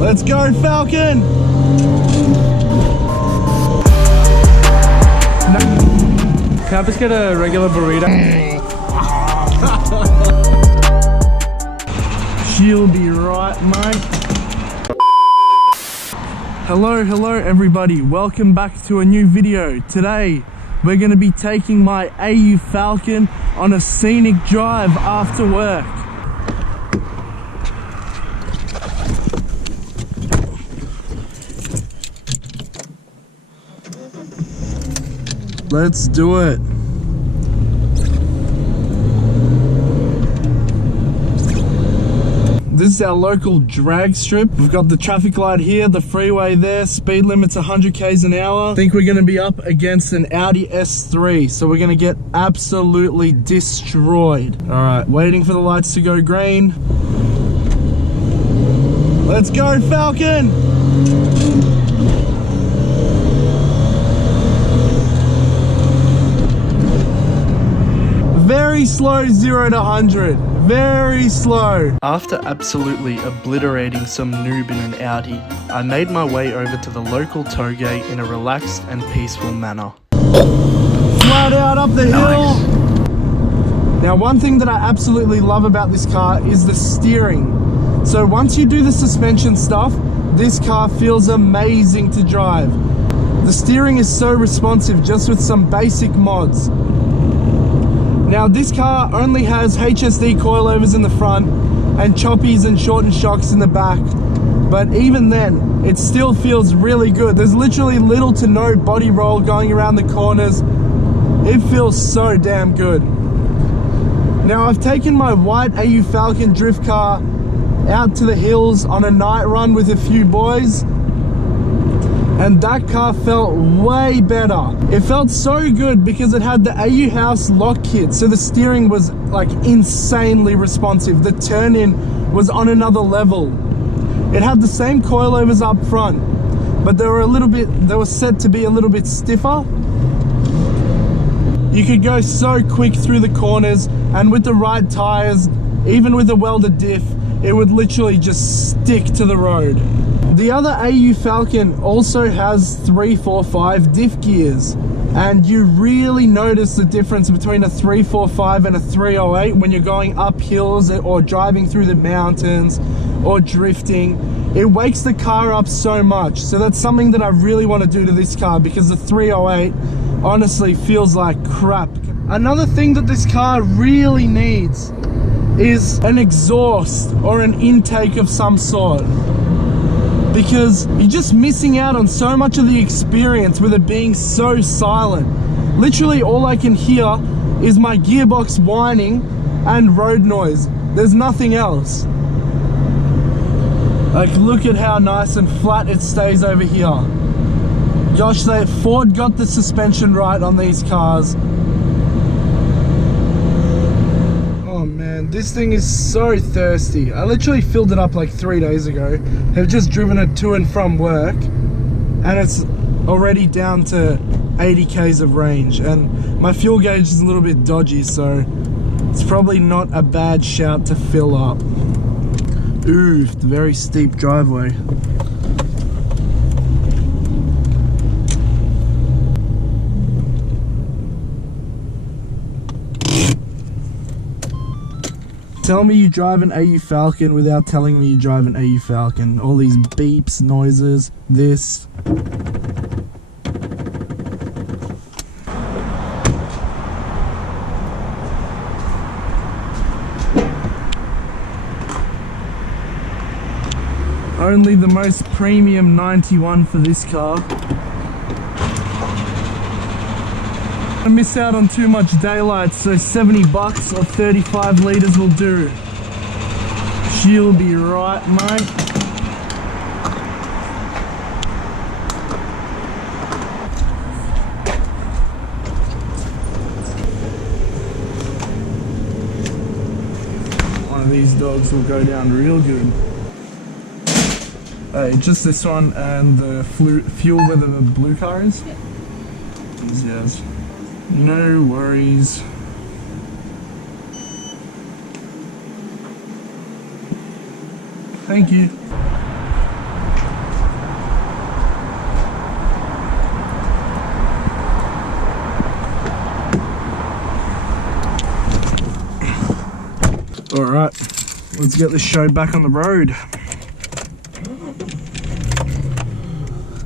Let's go, Falcon! Can I just get a regular burrito? She'll be right, mate. Hello everybody. Welcome back to a new video. Today, we're going to be taking my AU Falcon on a scenic drive after work. Let's do it. This is our local drag strip. We've got the traffic light here, the freeway there, speed limit's 100 k's an hour. I think we're gonna be up against an Audi S3, so we're gonna get absolutely destroyed. All right, waiting for the lights to go green. Let's go, Falcon! Very slow 0 to 100. Very slow. After absolutely obliterating some noob in an Audi, I made my way over to the local tow gate in a relaxed and peaceful manner. Flat out up the hill. Now, one thing that I absolutely love about this car is the steering. So once you do the suspension stuff, this car feels amazing to drive. The steering is so responsive just with some basic mods. Now, this car only has HSD coilovers in the front and choppies and shortened shocks in the back, but even then it still feels really good. There's literally little to no body roll going around the corners. It feels so damn good. Now, I've taken my white AU Falcon drift car out to the hills on a night run with a few boys, and that car felt way better. It felt so good because it had the AU House lock kit, so the steering was like insanely responsive. The turn-in was on another level. It had the same coilovers up front, but they were set to be a little bit stiffer. You could go so quick through the corners, and with the right tires, even with a welded diff, it would literally just stick to the road. The other AU Falcon also has 345 diff gears, and you really notice the difference between a 345 and a 308 when you're going up hills or driving through the mountains or drifting. It wakes the car up so much. So that's something that I really want to do to this car, because the 308 honestly feels like crap. Another thing that this car really needs is an exhaust or an intake of some sort, because you're just missing out on so much of the experience with it being so silent. Literally all I can hear is my gearbox whining and road noise. There's nothing else. Like, look at how nice and flat it stays over here. Gosh, Ford got the suspension right on these cars. Oh man, this thing is so thirsty. I literally filled it up like 3 days ago. Have just driven it to and from work, and it's already down to 80 k's of range, and my fuel gauge is a little bit dodgy, so it's probably not a bad shout to fill up. Ooh, very steep driveway. Tell me you drive an AU Falcon without telling me you drive an AU Falcon. All these beeps, noises, this. Only the most premium 91 for this car. I miss out on too much daylight, so 70 bucks or 35 litres will do. She'll be right, mate. One of these dogs will go down real good. Just this one and the fuel where the blue car is? Yeah. Yes. No worries. Thank you. Alright, let's get this show back on the road.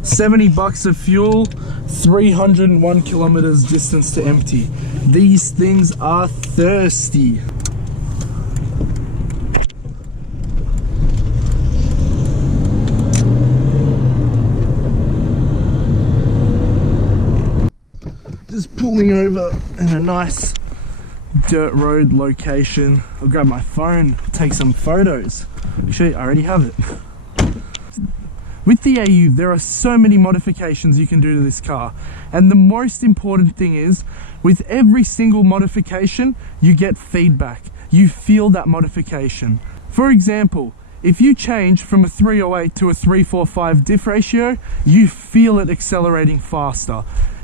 $70 of fuel, 301 kilometers distance to empty. These things are thirsty. Just pulling over in a nice dirt road location. I'll grab my phone, take some photos. Actually, I already have it. With the AU, there are so many modifications you can do to this car. And the most important thing is, with every single modification, you get feedback. You feel that modification. For example, if you change from a 308 to a 345 diff ratio, you feel it accelerating faster.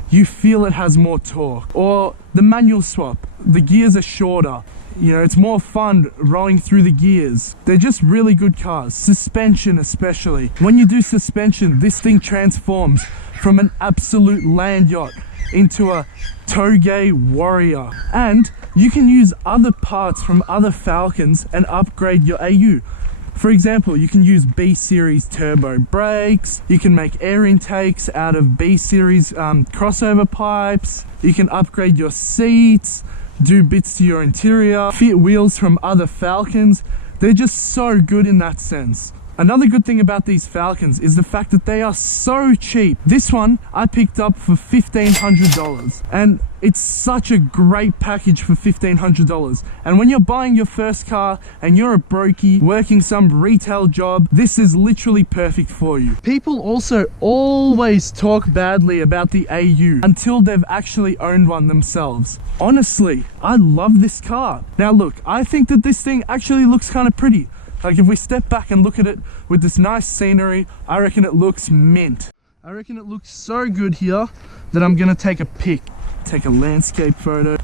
You feel it has more torque. Or the manual swap, the gears are shorter. You know, it's more fun rolling through the gears. They're just really good cars. Suspension especially. When you do suspension, this thing transforms from an absolute land yacht into a toge warrior. And you can use other parts from other Falcons and upgrade your AU. For example, you can use B-Series turbo brakes, you can make air intakes out of B-Series crossover pipes, you can upgrade your seats, do bits to your interior, fit wheels from other Falcons. They're just so good in that sense. Another good thing about these Falcons is the fact that they are so cheap. This one I picked up for $1,500 and it's such a great package for $1,500. And when you're buying your first car and you're a brokey working some retail job, this is literally perfect for you. People also always talk badly about the AU until they've actually owned one themselves. Honestly, I love this car. Now look, I think that this thing actually looks kind of pretty. Like if we step back and look at it with this nice scenery, I reckon it looks mint. I reckon it looks so good here that I'm gonna take a pic, take a landscape photo.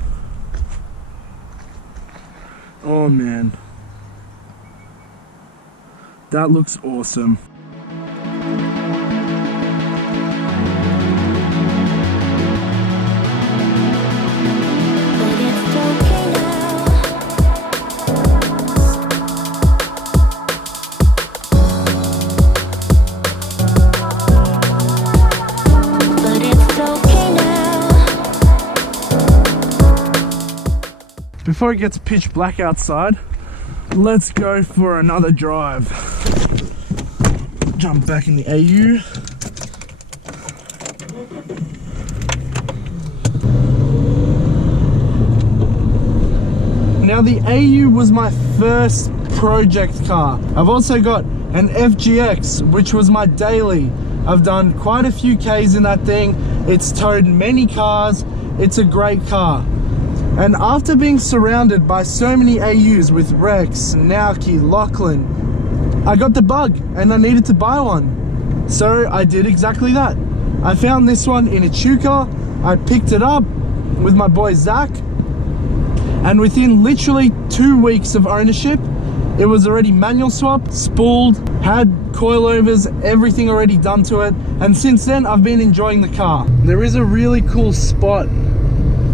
Oh man, that looks awesome. Before it gets pitch black outside, let's go for another drive. Jump back in the AU. Now the AU was my first project car. I've also got an FGX, which was my daily. I've done quite a few Ks in that thing. It's towed many cars. It's a great car. And after being surrounded by so many AUs with Rex, Naoki, Lachlan, I got the bug and I needed to buy one. So I did exactly that. I found this one in Echuca. I picked it up with my boy Zach. And within literally 2 weeks of ownership, it was already manual swap, spooled, had coilovers, everything already done to it. And since then, I've been enjoying the car. There is a really cool spot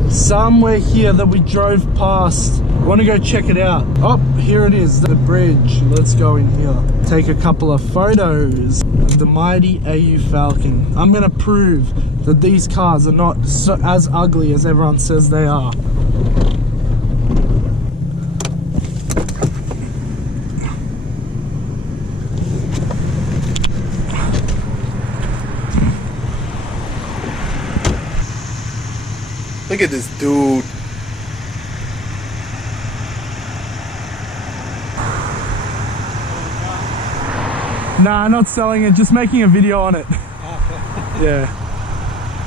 somewhere here that we drove past. I want to go check it out. Oh, here it is, the bridge. Let's go in here. Take a couple of photos of the mighty AU Falcon. I'm going to prove that these cars are not as ugly as everyone says they are. Look at this dude. Nah, not selling it, just making a video on it. Yeah,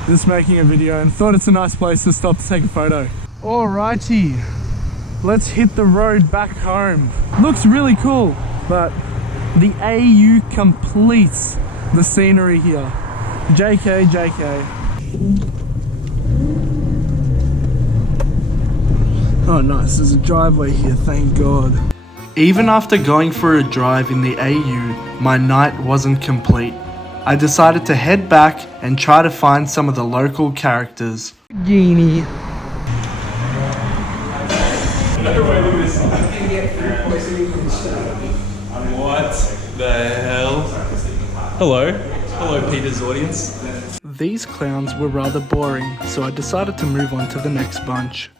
just making a video and thought it's a nice place to stop to take a photo. Alrighty, let's hit the road back home. Looks really cool, but the AU completes the scenery here. JK, JK. Oh nice, there's a driveway here, thank God. Even after going for a drive in the AU, my night wasn't complete. I decided to head back and try to find some of the local characters. Genie. The hell? Hello. Hello, Peter's audience. These clowns were rather boring, so I decided to move on to the next bunch.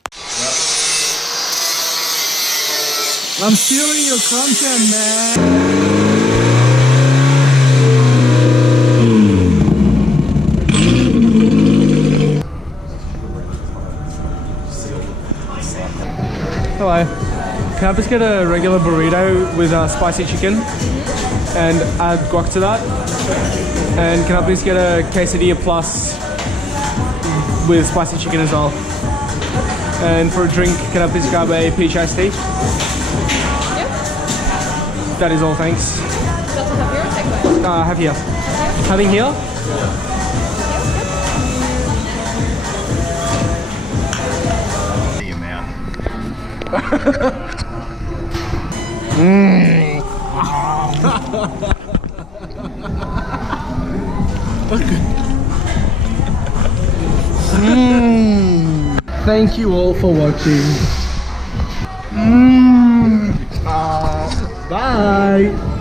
I'm stealing your content, man. Hello. Can I just get a regular burrito with spicy chicken and add guac to that? And can I please get a quesadilla plus with spicy chicken as well? And for a drink, can I please grab a peach iced tea? Yep. That is all, thanks. That's a have here or takeaway? Have here. Having here? Thank you all for watching. Bye.